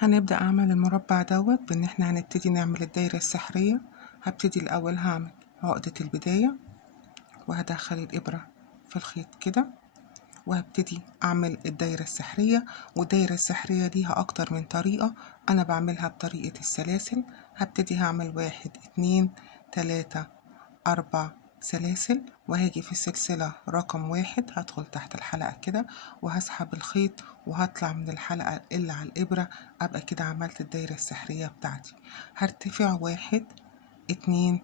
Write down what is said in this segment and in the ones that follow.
هنبدأ أعمل المربع دوت بإن احنا هنبتدي نعمل الدايرة السحرية. هبتدي الأول هعمل عقدة البداية وهدخل الإبرة في الخيط كده، وهبتدي أعمل الدايرة السحرية. والدايرة السحرية ليها أكتر من طريقة، أنا بعملها بطريقة السلاسل. هبتدي هعمل 1 2 3 4 سلاسل، وهاجي في السلسلة رقم 1 هدخل تحت الحلقة كده وهسحب الخيط وهطلع من الحلقة اللي على الإبرة. أبقى كده عملت الدايرة السحرية بتاعتي. هرتفع 1 2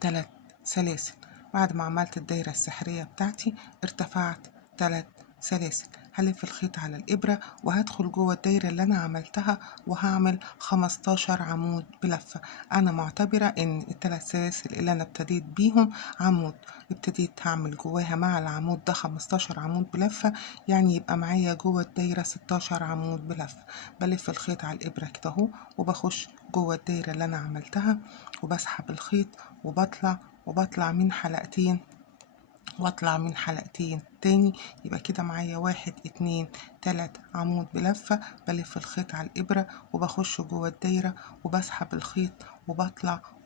3 سلاسل. بعد ما عملت الدايرة السحرية بتاعتي ارتفعت 3 سلاسل، هلف الخيط على الإبرة وهدخل جوه الدايرة اللي أنا عملتها وهعمل 15 عمود بلفة. أنا معتبرة إن الثلاث سلاسل اللي أنا ابتديت بيهم عمود، ابتديت هعمل جواها مع العمود ده 15 عمود بلفة، يعني يبقى معايا جوه الدايرة 16 عمود بلفة. بلف الخيط على الإبرة كده اهو وبخش جوه الدايرة اللي أنا عملتها وبسحب الخيط وبطلع من حلقتين واطلع من حلقتين تاني. يبقى كده معايا 1 2 3 عمود بلفة. بلف الخيط على الإبرة وبخش جوه الدايرة وبسحب الخيط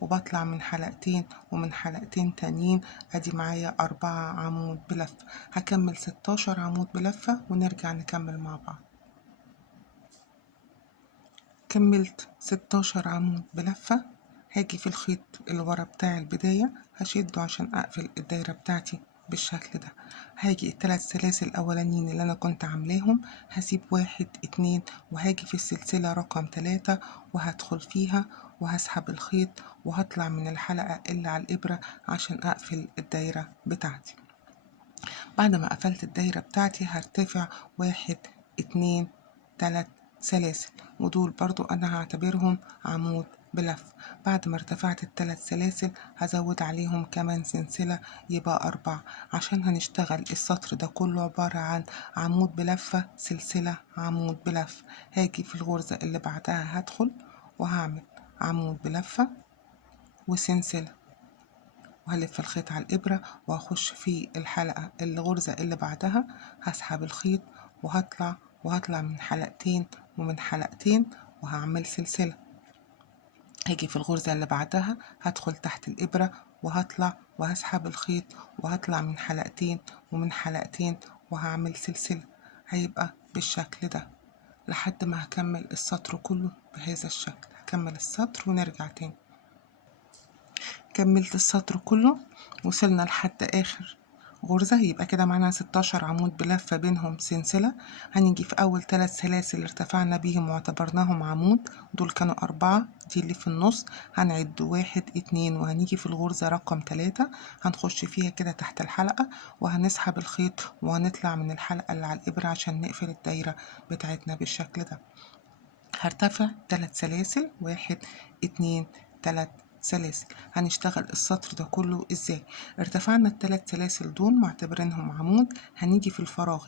وبطلع من حلقتين ومن حلقتين تانيين. ادي معايا 4 عمود بلفة. هكمل 16 عمود بلفة ونرجع نكمل مع بعض. كملت 16 عمود بلفة. هاجي في الخيط اللي ورا بتاع البداية هشده عشان اقفل الدايرة بتاعتي بالشكل ده. هاجي الثلاث سلاسل الاولانيين اللي انا كنت عاملاهم هسيب 1 2 وهاجي في السلسلة رقم 3 وهدخل فيها وهسحب الخيط وهطلع من الحلقة اللي على الإبرة عشان اقفل الدايرة بتاعتي. بعد ما قفلت الدايرة بتاعتي هرتفع 1 2 3 سلاسل، ودول برضو أنا هعتبرهم عمود بلف. بعد ما ارتفعت الثلاث سلاسل هزود عليهم كمان سلسلة يبقى 4، عشان هنشتغل السطر ده كله عبارة عن عمود بلفة سلسلة عمود بلف. هاجي في الغرزة اللي بعدها هدخل وهعمل عمود بلفة وسلسلة وهلف الخيط على الإبرة وهخش في الحلقة الغرزة اللي بعدها هسحب الخيط وهطلع من حلقتين ومن حلقتين وهعمل سلسلة. هاجي في الغرزة اللي بعدها هدخل تحت الإبرة وهطلع وهسحب الخيط وهطلع من حلقتين ومن حلقتين وهعمل سلسلة. هيبقى بالشكل ده لحد ما هكمل السطر كله بهذا الشكل. هكمل السطر ونرجع تاني. كملت السطر كله وصلنا لحد آخر غرزة، يبقى كده معانا 16 عمود بلفة بينهم سلسلة. هنيجي في أول 3 سلاسل ارتفعنا بيهم واعتبرناهم عمود، دول كانوا 4، دي اللي في النص هنعد 1 2 وهنيجي في الغرزة رقم 3 هنخش فيها كده تحت الحلقة وهنسحب الخيط وهنطلع من الحلقة اللي على الإبرة عشان نقفل الدايرة بتاعتنا بالشكل ده. هرتفع 3 سلاسل 1 2 3 سلاسل. هنشتغل السطر ده كله ازاي؟ ارتفعنا الثلاث سلاسل دول معتبرينهم عمود، هنيجي في الفراغ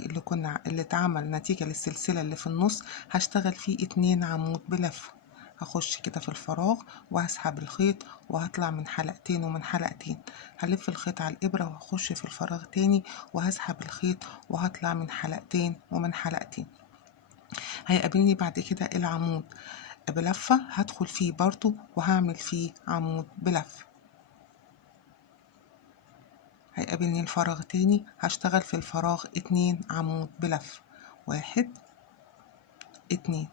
اللي اتعمل نتيجة للسلسلة اللي في النص هشتغل فيه 2 عمود بلف. هخش كده في الفراغ وهسحب الخيط وهطلع من حلقتين ومن حلقتين. هلف الخيط على الإبرة وهخش في الفراغ تاني وهسحب الخيط وهطلع من حلقتين ومن حلقتين. هيقابلني بعد كده العمود بلفة هدخل فيه برضو وهعمل فيه عمود بلف. هيقابلني الفراغ تاني هشتغل في الفراغ 2 عمود بلف. 1 2.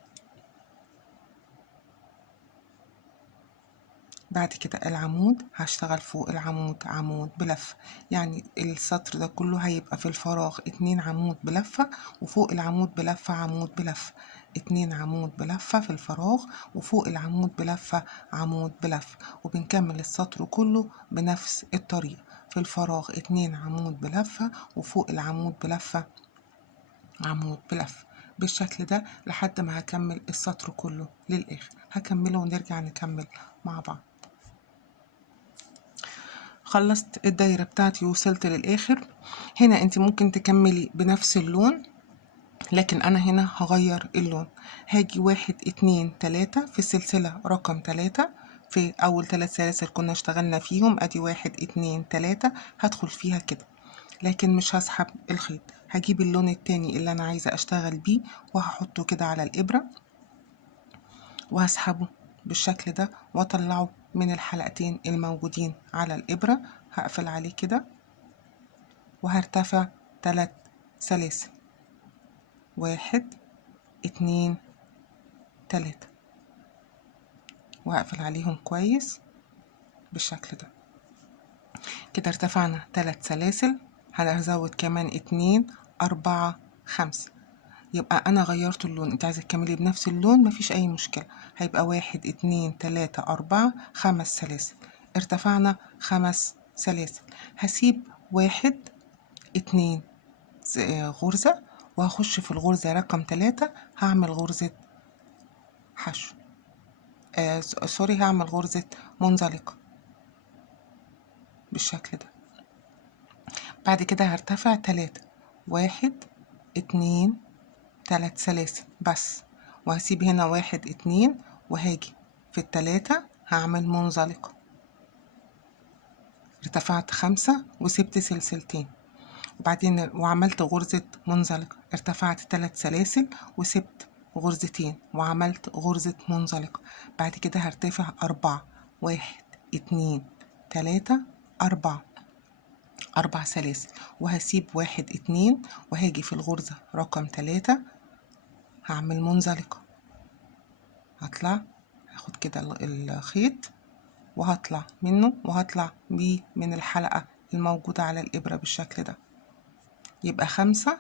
بعد كده العمود هشتغل فوق العمود عمود بلف، يعني السطر ده كله هيبقى في الفراغ 2 عمود بلفة وفوق العمود بلفة عمود بلف. 2 عمود بلفة في الفراغ وفوق العمود بلفة عمود بلف. وبنكمل السطر كله بنفس الطريقة، في الفراغ 2 عمود بلفة وفوق العمود بلفة عمود بلف بالشكل ده لحد ما هكمل السطر كله للآخر. هكمله ونرجع نكمل مع بعض. خلصت الدايرة بتاعتي ووصلت للآخر. هنا انت ممكن تكملي بنفس اللون، لكن انا هنا هغير اللون. هاجي 1 2 3 في السلسلة رقم 3 في اول 3 سلاسل كنا اشتغلنا فيهم، ادي 1 2 3 هدخل فيها كده، لكن مش هسحب الخيط. هجيب اللون التاني اللي انا عايزة اشتغل بيه وهحطه كده على الإبرة وهسحبه بالشكل ده واطلعه من الحلقتين الموجودين على الإبرة. هقفل عليه كده وهرتفع 3 سلاسل، 1 2 3، وهقفل عليهم كويس بالشكل ده. كده ارتفعنا 3 سلاسل، هزود كمان 2 4 5. يبقى انا غيرت اللون. انت عايزه تكملي بنفس اللون مفيش اي مشكله. هيبقى 1 2 3 4 5 سلاسل. ارتفعنا 5 سلاسل. هسيب 1 2 غرزة، وهخش في الغرزة رقم 3 هعمل غرزة حشو. سوري، هعمل غرزة منزلقة بالشكل ده. بعد كده هرتفع 3، 1 2 3 سلاسل بس، وهسيب هنا 1 2، وهاجي في ال3 هعمل منزلقة. ارتفعت 5 وسبت سلسلتين، وبعدين وعملت غرزة منزلقة. ارتفعت 3 سلاسل وسبت غرزتين وعملت غرزة منزلقة. بعد كده هرتفع 4، 1 2 3 4 سلاسل، وهسيب 1 2، وهاجي في الغرزة رقم 3 هعمل منزلقة. هطلع هاخد كده الخيط وهطلع منه، وهطلع بيه من الحلقة الموجودة على الإبرة بالشكل ده. يبقى 5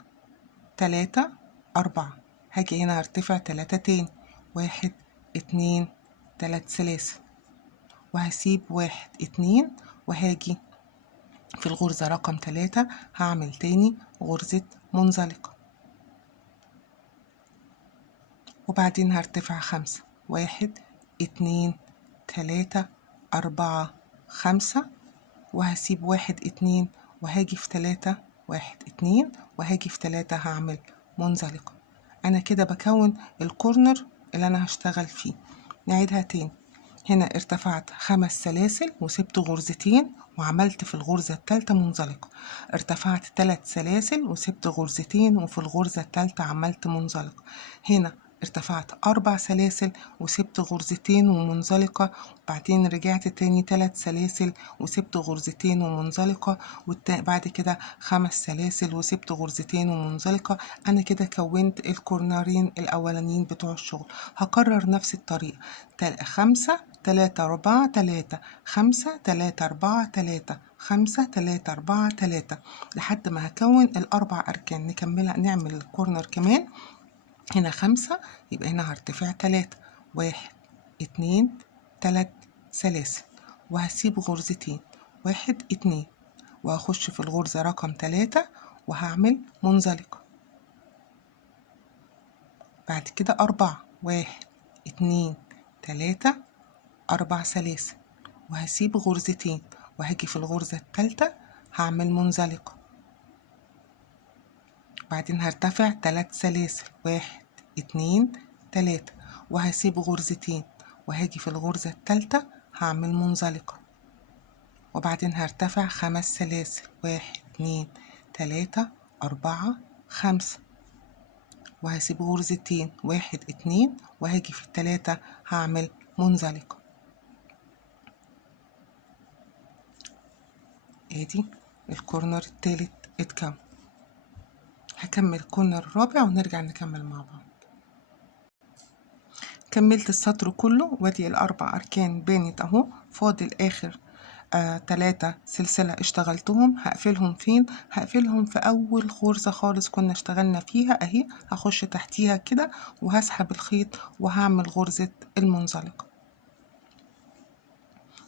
3 4. هاجي هنا هرتفع 3 تاني، 1 2 3 سلاسل، وهسيب 1 2، وهاجي في الغرزة رقم 3 هعمل تاني غرزة منزلقة، وبعدين هرتفع 5 1 2 3 4 5، وهسيب 1 2، وهاجي في 3 1 2، وهاجي في 3 هعمل منزلقة. أنا كده بكون الكورنر اللي أنا هشتغل فيه. نعيدها تاني. هنا ارتفعت 5 سلاسل وسبت غرزتين وعملت في الغرزة الثالثة منزلقة. ارتفعت 3 سلاسل وسبت غرزتين وفي الغرزة الثالثة عملت منزلقة. هنا ارتفعت 4 سلاسل وسبت غرزتين ومنزلقة، وبعدين رجعت تاني 3 سلاسل وسبت غرزتين ومنزلقة، بعد كده 5 سلاسل وسبت غرزتين ومنزلقة. أنا كده كونت الكورنرين الأولانيين بتوع الشغل. هكرر نفس الطريقة. 5 3 4 3 5 3 4 3 5 3 4 3 لحد ما هكون الأربع أركان. نكملها، نعمل الكورنر كمان. هنا 5، يبقى هنا هرتفع 3، 1 2 3 سلاسل، وهسيب غرزتين 1 2، وهخش في الغرزة رقم 3 وهعمل منزلقة. بعد كده 4 1 2 3 4 سلاسل، وهسيب غرزتين وهاجي في الغرزة الثالثة هعمل منزلقة. بعدين هرتفع 3 سلاسل 1 2 3، وهسيب غرزتين وهاجي في الغرزة الثالثة هعمل منزلقة. وبعدين هرتفع 5 سلاسل 1 2 3 4 5، وهسيب غرزتين 1 2، وهاجي في ال3 هعمل منزلقة. ادي الكورنر التالت اتكون. هكمل الكورنر الرابع ونرجع نكمل مع بعض. كملت السطر كله، وادي الاربع اركان بانت اهو. فاضل اخر 3 سلسلة اشتغلتهم. هقفلهم فين؟ هقفلهم في اول غرزة خالص كنا اشتغلنا فيها اهي. هخش تحتيها كده وهسحب الخيط وهعمل غرزة المنزلقة.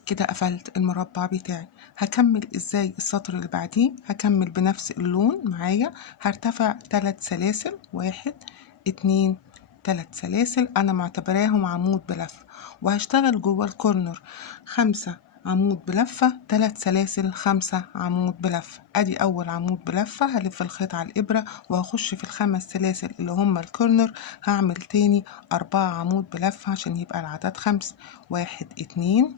كده قفلت المربع بتاعي. هكمل ازاي السطر اللي بعديه؟ هكمل بنفس اللون معايا. هرتفع 3 سلاسل 1 2 3 سلاسل، انا معتبراهم عمود بلفة، وهشتغل جوه الكورنر 5 عمود بلفة 3 سلاسل 5 عمود بلفة. ادي اول عمود بلفة. هلف الخيط على الابرة وهخش في ال5 سلاسل اللي هم الكورنر. هعمل تاني 4 عمود بلفة عشان يبقى العدد 5. 1 2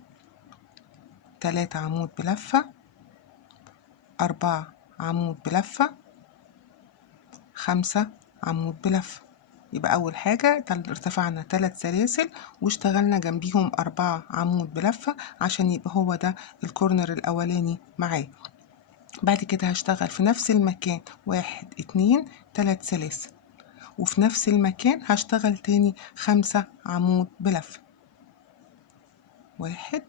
3 عمود بلفة، 4 عمود بلفة، 5 عمود بلفة. يبقى أول حاجة ارتفعنا 3 سلاسل واشتغلنا جنبيهم 4 عمود بلفة عشان يبقى هو ده الكورنر الأولاني معايا. بعد كده هشتغل في نفس المكان 1 2 3 سلاسل، وفي نفس المكان هشتغل تاني 5 عمود بلفة. 1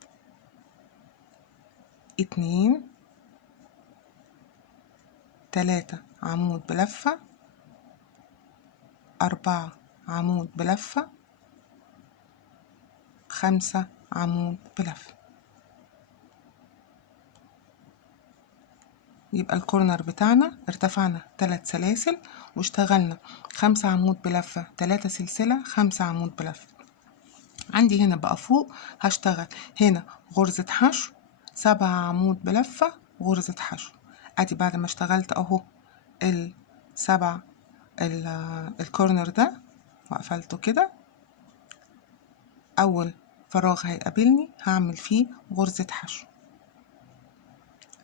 2 3 عمود بلفة، 4 عمود بلفة، 5 عمود بلفة. يبقى الكورنر بتاعنا ارتفعنا 3 سلاسل واشتغلنا 5 عمود بلفة، 3 سلسلة، 5 عمود بلفة. عندي هنا بقى فوق هشتغل هنا غرزة حشو، 7 عمود بلفة، غرزة حشو. ادي بعد ما اشتغلت اهو السبع الكورنر ده وقفلته كده، اول فراغ هيقابلني هعمل فيه غرزة حشو.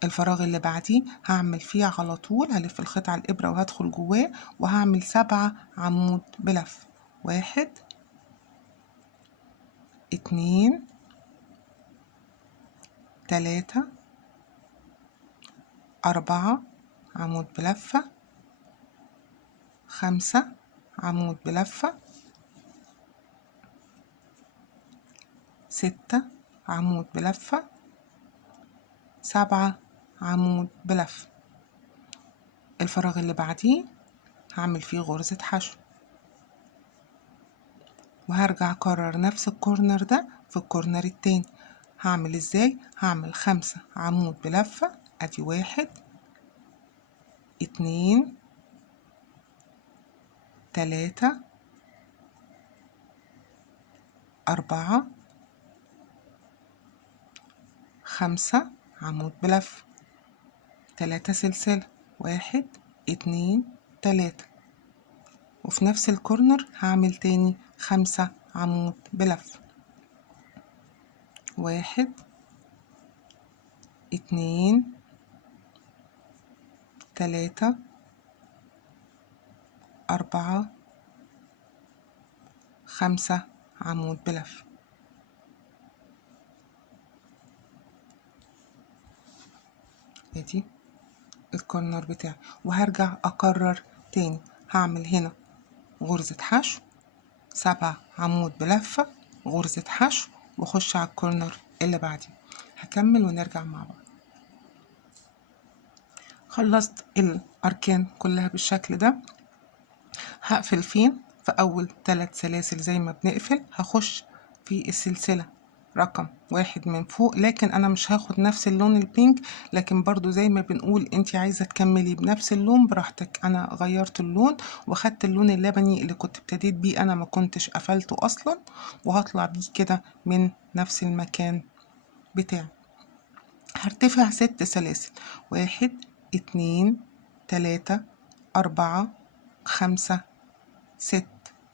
الفراغ اللي بعديه هعمل فيه على طول هلف الخيط على الإبرة وهدخل جواه وهعمل 7 عمود بلف. 1 2 3 4 عمود بلفة، 5 عمود بلفة، 6 عمود بلفة، 7 عمود بلفة. الفراغ اللي بعديه هعمل فيه غرزة حشو وهرجع اكرر نفس الكورنر ده في الكورنر التاني. هعمل ازاي؟ هعمل 5 عمود بلفة، ادي 1 2 3 4 5 عمود بلفة، 3 سلسلة، 1 2 3. وفي نفس الكورنر هعمل تاني 5 عمود بلفة. 1 2 3 4 5 عمود بلفة. ادي الكورنر بتاعي وهرجع اكرر تاني. هعمل هنا غرزة حشو، 7 عمود بلفة، غرزة حشو، واخش على الكورنر اللي بعديه. هكمل ونرجع مع بعض. خلصت الاركان كلها بالشكل ده. هقفل فين؟ في اول 3 سلاسل زي ما بنقفل هخش في السلسلة رقم 1 من فوق، لكن انا مش هاخد نفس اللون البينك، لكن برضو زي ما بنقول انتي عايزة تكملي بنفس اللون براحتك. انا غيرت اللون واخدت اللون اللبني اللي كنت ابتديت بيه، انا ما كنتش قفلته اصلا، وهطلع بيه كده من نفس المكان بتاعي. هرتفع 6 سلاسل، 1 2 3 4 5 6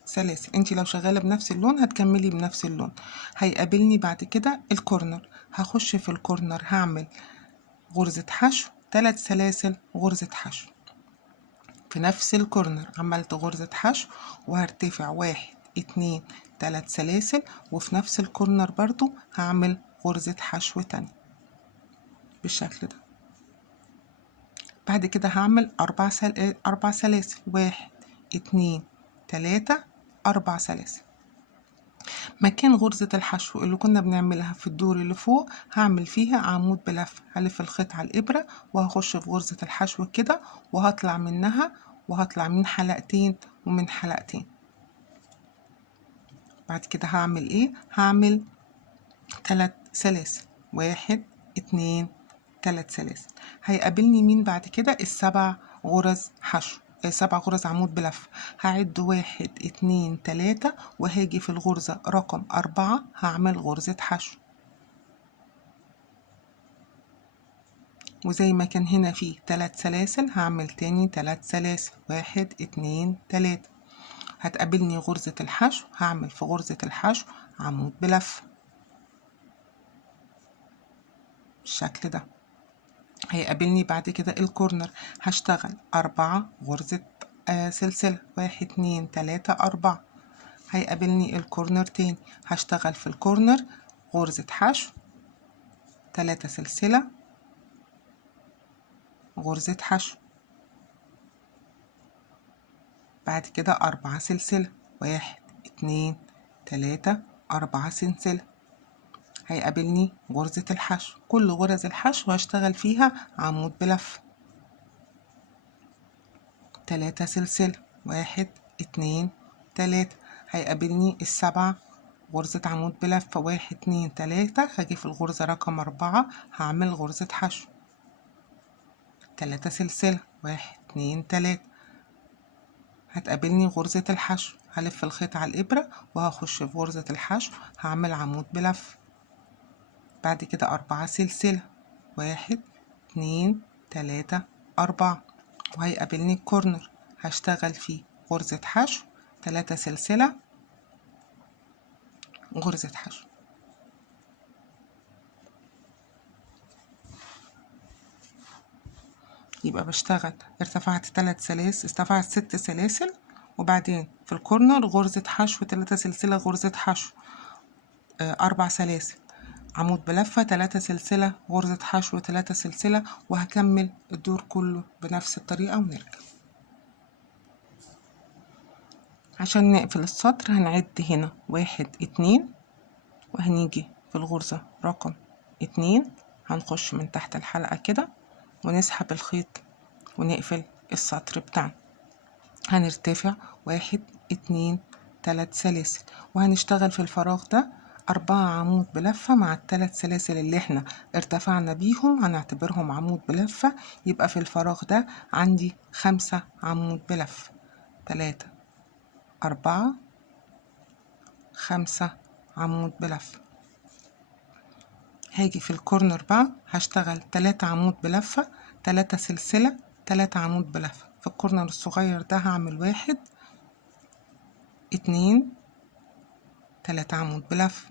سلاسل. انتي لو شغالة بنفس اللون هتكملي بنفس اللون. هيقابلني بعد كده الكورنر، هخش في الكورنر هعمل غرزة حشو، 3 سلاسل، غرزة حشو. في نفس الكورنر عملت غرزة حشو وهرتفع 1 2 3 سلاسل، وفي نفس الكورنر برضو هعمل غرزة حشو تانية بالشكل ده. بعد كده هعمل 4 سلاسل، 1 2 3 4 سلاسل. مكان غرزة الحشو اللي كنا بنعملها في الدور اللي فوق هعمل فيها عمود بلف. هلف الخيط على الإبرة وهخش في غرزة الحشو كده، وهطلع منها وهطلع من حلقتين ومن حلقتين. بعد كده هعمل ايه؟ هعمل 3 سلاسل، 1 2 3 سلاسل. هيقابلني مين بعد كده؟ السبع غرز حشو، 7 غرز عمود بلف. هعد 1 2 3 وهاجي في الغرزة رقم 4 هعمل غرزة حشو. وزي ما كان هنا فيه 3 سلاسل هعمل تاني 3 سلاسل، 1 2 3. هتقابلني غرزة الحشو، هعمل في غرزة الحشو عمود بلف بالشكل ده. هيقابلني بعد كده الكورنر، هشتغل 4 غرزة سلسلة، 1 2 3 4. هيقابلني الكورنر تاني، هشتغل في الكورنر غرزة حشو، 3 سلسلة، غرزة حشو، بعد كده 4 سلسلة، 1 2 3 4 سلسلة. هيقابلني غرزة الحشو، كل غرز الحشو هشتغل فيها عمود بلفة، 3 سلسلة، 1 2 3. هيقابلني ال7 غرزة عمود بلفة، 1 2 3. هاجي في الغرزة رقم 4 هعمل غرزة حشو، 3 سلسلة، 1 2 3. هتقابلني غرزة الحشو، هلف الخيط على الإبرة وهخش في غرزة الحشو، هعمل عمود بلف، بعد كده 4 سلسلة، 1 2 3 4. وهيقابلني الكورنر، هشتغل فيه غرزة حشو، 3 سلسلة، غرزة حشو. يبقى بشتغل ارتفعت 3 سلاسل، ارتفعت 6 سلاسل، وبعدين في الكورنر غرزة حشو، 3 سلسلة، غرزة حشو، 4 سلاسل، عمود بلفة، 3 سلسلة، غرزة حشو، 3 سلسلة. وهكمل الدور كله بنفس الطريقة ونرجع. عشان نقفل السطر هنعد هنا 1 2، وهنيجي في الغرزة رقم 2 هنخش من تحت الحلقة كده ونسحب الخيط ونقفل السطر بتاعنا. هنرتفع 1 2 3 سلاسل، وهنشتغل في الفراغ ده 4 عمود بلفة مع ال3 سلاسل اللي احنا ارتفعنا بيهم، هنعتبرهم عمود بلفة. يبقى في الفراغ ده عندي 5 عمود بلفة، 3 4 5 عمود بلفة. هاجي في الكورنر بقى هشتغل 3 عمود بلفة، 3 سلسلة، 3 عمود بلفة. في الكورنر الصغير ده هعمل 1 2 3 عمود بلفة،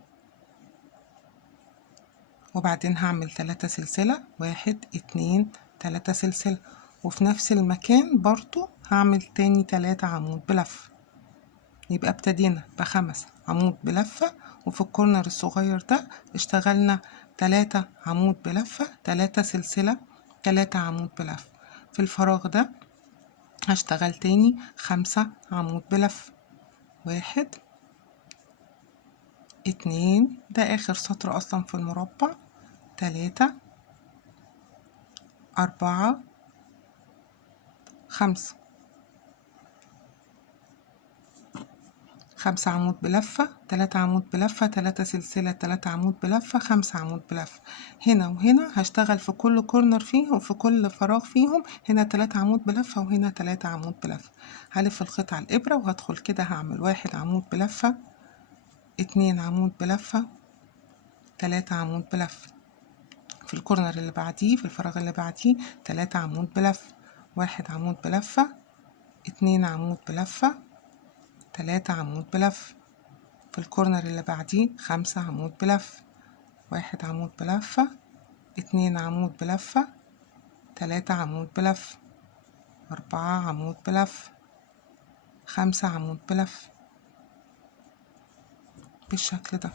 وبعدين هعمل 3 سلسلة، 1 2 3 سلسلة، وفي نفس المكان برضو هعمل تاني 3 عمود بلفة. يبقى ابتدينا ب5 عمود بلفة، وفي الكورنر الصغير ده اشتغلنا 3 عمود بلفة، 3 سلسلة، 3 عمود بلفة. في الفراغ ده هشتغل تاني 5 عمود بلفة، 1 2، ده آخر سطر أصلا في المربع، 3 4 5. 5 عمود بلفة، 3 عمود بلفة، 3 سلسلة، 3 عمود بلفة، 5 عمود بلفة. هنا وهنا هشتغل في كل كورنر فيهم، في كل فراغ فيهم، هنا 3 عمود بلفة وهنا 3 عمود بلفة. هلف الخيط على الإبرة وهدخل كده هعمل 1 عمود بلفة، 2 عمود بلفة، 3 عمود بلفة. في الكورنر اللي بعديه، في الفراغ اللي بعديه 3 عمود بلفة، 1 عمود بلفة، 2 عمود بلفة، 3 عمود بلفة. في الكورنر اللي بعديه 5 عمود بلفة، 1 عمود بلفة، 2 عمود بلفة، 3 عمود بلفة، 4 عمود بلفة، 5 عمود بلفة بالشكل ده.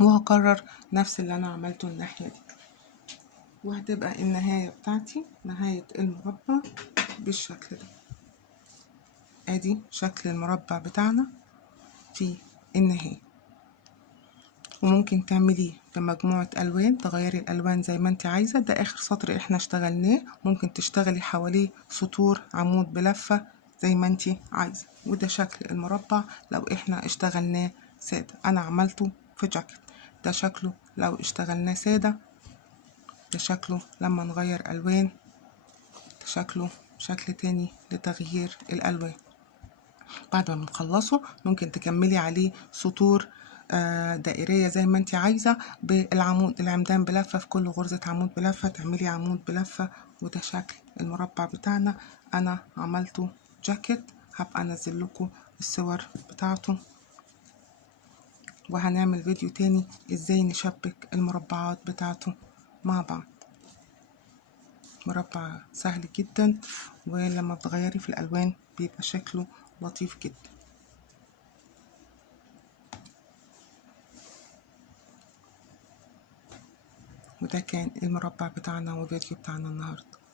وهكرر نفس اللي انا عملته الناحية دي، وهتبقى النهاية بتاعتي نهاية المربع بالشكل ده. ادي شكل المربع بتاعنا في النهاية. وممكن تعمليه بمجموعة ألوان، تغيري الألوان زي ما انت عايزة. ده آخر سطر احنا اشتغلناه، ممكن تشتغلي حواليه سطور عمود بلفة زي ما انت عايزة. وده شكل المربع لو احنا اشتغلناه سادة. أنا عملته في جاكيت. ده شكله لو اشتغلناه سادة، ده شكله لما نغير ألوان، ده شكله شكل تاني لتغيير الألوان. بعد ما بنخلصه ممكن تكملي عليه سطور دائرية زي ما انت عايزة، بالعمود العمدان بلفة، في كل غرزة عمود بلفة تعملي عمود بلفة. وده شكل المربع بتاعنا. انا عملته جاكيت، هبقى انزل لكم الصور بتاعته، وهنعمل فيديو تاني ازاي نشبك المربعات بتاعته مع بعض. مربع سهل جدا، ولما بتغيري في الألوان بيبقى شكله لطيف جدا. وده كان المربع بتاعنا والفيديو بتاعنا النهارده.